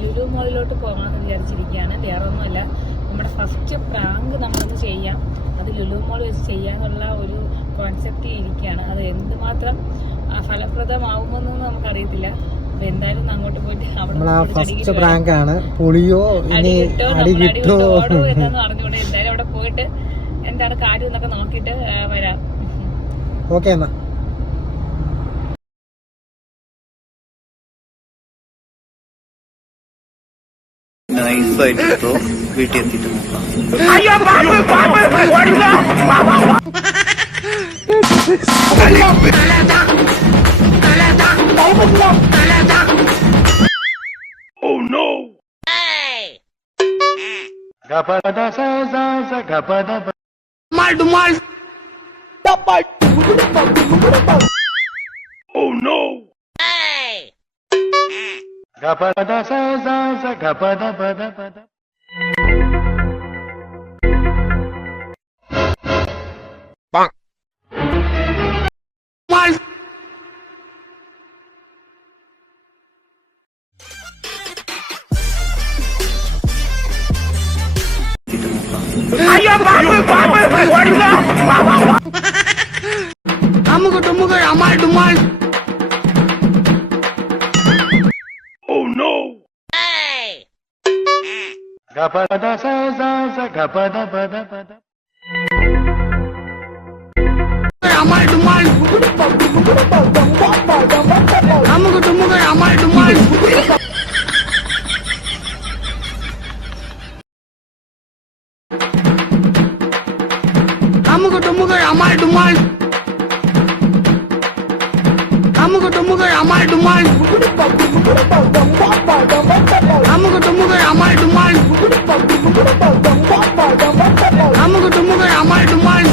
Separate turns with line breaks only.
ലുലുവിലോട്ട് പോകണമെന്ന് വിചാരിച്ചിരിക്കുകയാണ്. വേറെ ഒന്നുമല്ല നമ്മുടെ ഫസ്റ്റ് പ്രാങ്ക് നമ്മളൊന്ന് ചെയ്യാം. അത് ലുലു മോൾ വെച്ച് ചെയ്യാനുള്ള ഒരു കോൺസെപ്റ്റിൽ ഇരിക്കുകയാണ്. അത് എന്തുമാത്രം ഫലപ്രദമാവുമെന്ന് നമുക്കറിയത്തില്ല. എന്തായാലും അങ്ങോട്ട് പോയിട്ട് ഫസ്റ്റ് പ്രാങ്ക്
ആണ്. പുളിയോ ഇനി അടി കിട്ടോ എന്നൊന്നും
അറിഞ്ഞുകൊണ്ട് എന്തായാലും അവിടെ പോയിട്ട് എന്താണ് കാര്യം എന്നൊക്കെ നോക്കിയിട്ട് വരാം.
ഓക്കെ എന്നാ.
நைஸா எடுத்துட்டோம் வீட்டு எடுத்துட்டு
மாட்டு மால். டப்பால்.
கபத ச கபத பத பத
அம்முக்கு டும்முக்கு அம்மாள் டும்மாள்
கபத ச கபத பத பத. அமால் டுமால் அமுகு டுமுகு அமால்
டுமால். அமுகு டுமுகு அமால் டுமால். அமுகு டுமுகு அமால் டுமால். demais.